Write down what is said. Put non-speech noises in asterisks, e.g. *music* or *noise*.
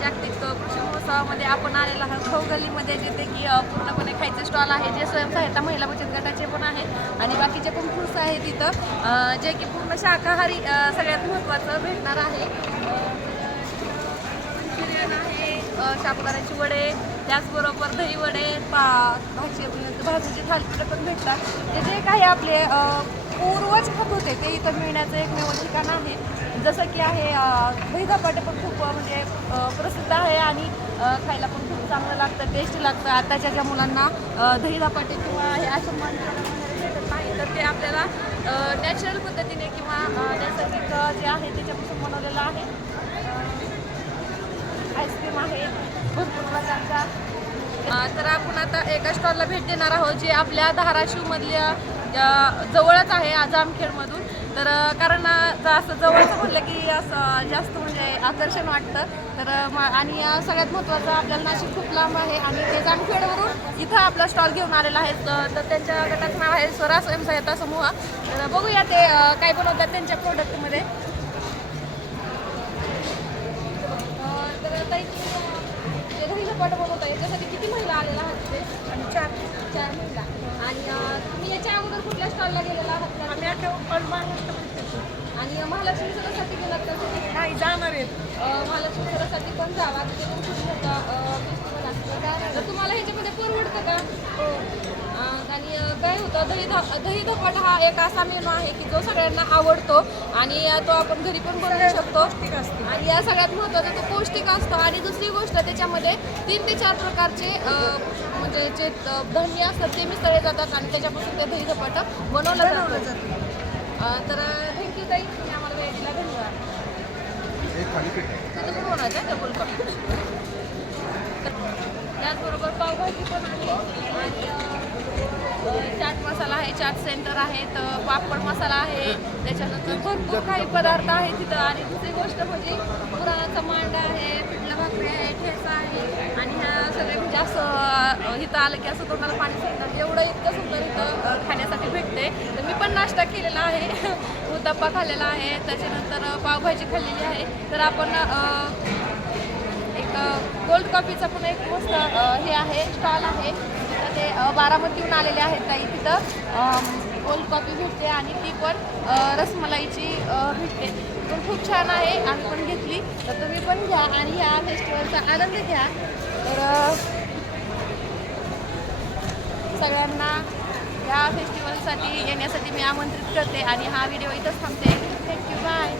जागतिक कृषी महोत्सवामध्ये आपण आलेलो आहोत. खौगलीमध्ये जिथे की पूर्णपणे खायचे स्टॉल आहे जे स्वयंसहायता महिला बचत गटाचे पण आहे आणि बाकीचे पण फ्रुट्स आहेत तिथं. जे की पूर्ण शाकाहारी सगळ्यात महत्त्वाचं भेटणार आहे. अ, मंचुरियन आहे साबुदाण्याचे वडे त्याचबरोबर दही वडे पा भाजी भाजीचे थालीपीठं पण भेटतात. ते जे काही आपले पूर्वज खात होते ते इथं मिळण्याचं एकमेव ठिकाण आहे. जसं की आहे दही धपाटे पण खूप म्हणजे प्रसिद्ध आहे आणि खायला पण खूप चांगलं लागतं टेस्टी लागतं. आताच्या ज्या मुलांना दही धपाटे किंवा हे असं मंचुरियन भेटत नाही तर ते आपल्याला नॅचरल पद्धतीने किंवा नैसर्गिक जे आहे त्याच्यापासून बनवलेलं आहे. आईस्क्रीम आहे भरपूर प्रकारचा. तर आपण आता एका स्टॉलला भेट देणार आहोत जे आपल्या धाराशिवमधल्या जवळच आहे आ- जामखेडमधून तर कारण असं जवळचं म्हटलं की असं जास्त म्हणजे आकर्षण वाटतं तर आणि सगळ्यात महत्त्वाचं आपल्याला नाशिक खूप लांब आहे आणि ते जामखेडवरून इथं आपला स्टॉल घेऊन आलेला आहे. तर त्यांच्या गटाचं नाव आहे स्वरा स्वयंसहायता समूह. तर बघूया ते काय बनवतात त्यांच्या प्रोडक्टमध्ये तर जे घरी झपाट बनवता याच्यासाठी किती महिला आलेल्या आहात ते आणि चार चार महिला. आणि तुम्ही याच्या अगोदर कुठल्या स्टॉलला गेलेला आहात? आम्ही आता महाराष्ट्र आणि महालक्ष्मी सणासाठी गेलात का तुम्ही? नाही जाणार आहेत अं, महालक्ष्मी सणासाठी पण जावा. तिथे पण खूप मोठं फेस्टिवल असतं तर तुम्हाला ह्याच्यामध्ये परवडतं का? अं, आणि अं, काय होतं? दही ध दही धपाट हा एक असा मेनू आहे की जो सगळ्यांना आवडतो आणि अं, तो आपण घरी पण बनवू शकतो. पौष्टिक असते. आणि या सगळ्यात महत्त्वाचं तो पौष्टिक असतो. आणि दुसरी गोष्ट त्याच्यामध्ये तीन ते चार प्रकारचे अ, म्हणजे जे अ, धान्य असतात ते मिसळले जातात आणि त्याच्यापासून ते दही धपाट बनवलं जातं. अ, तर थँक्यू ताई तुम्ही आम्हाला वेळ दिला धन्यवाद पण होणार आहे डबल कॉपी त्याचबरोबर पावभाजी पण आहे. चाट मसाला आहे चाट सेंटर आहेत अ, पापड मसाला आहे. त्याच्यानंतर भरपूर काही पदार्थ आहे तिथं. आणि दुसरी गोष्ट म्हणजे पुराणाचा मांडा आहे आहे ठेचा आहे. आणि ह्या सगळ्या म्हणजे असं इथं आलं की असं तोंडाला पाणी सुटणार. एवढं इतकं सुंदर इथं खाण्यासाठी भेटते तर मी पण नाश्ता केलेला आहे. *laughs* उत्तप्पा खाल्लेला आहे. त्याच्यानंतर पावभाजी खाल्लेली आहे. तर आपण एक गोल्ड कॉफीचा पण एक मस्त हे आहे स्टॉल आहे. तिथं ते बारामती बारामतीहून आलेले आहेत ताई तिथं. गोल्ड कॉफी भेटते आणि ती पण रसमलाईची भेटते. पण खूप छान आहे. आम्ही पण घेतली. तर तुम्ही पण घ्या आणि ह्या फेस्टिवलचा आनंद घ्या. तर सगळ्यांना या फेस्टिवलसाठी येण्यासाठी मी आमंत्रित करते आणि हा व्हिडिओ इथंच थांबते. Thank you bye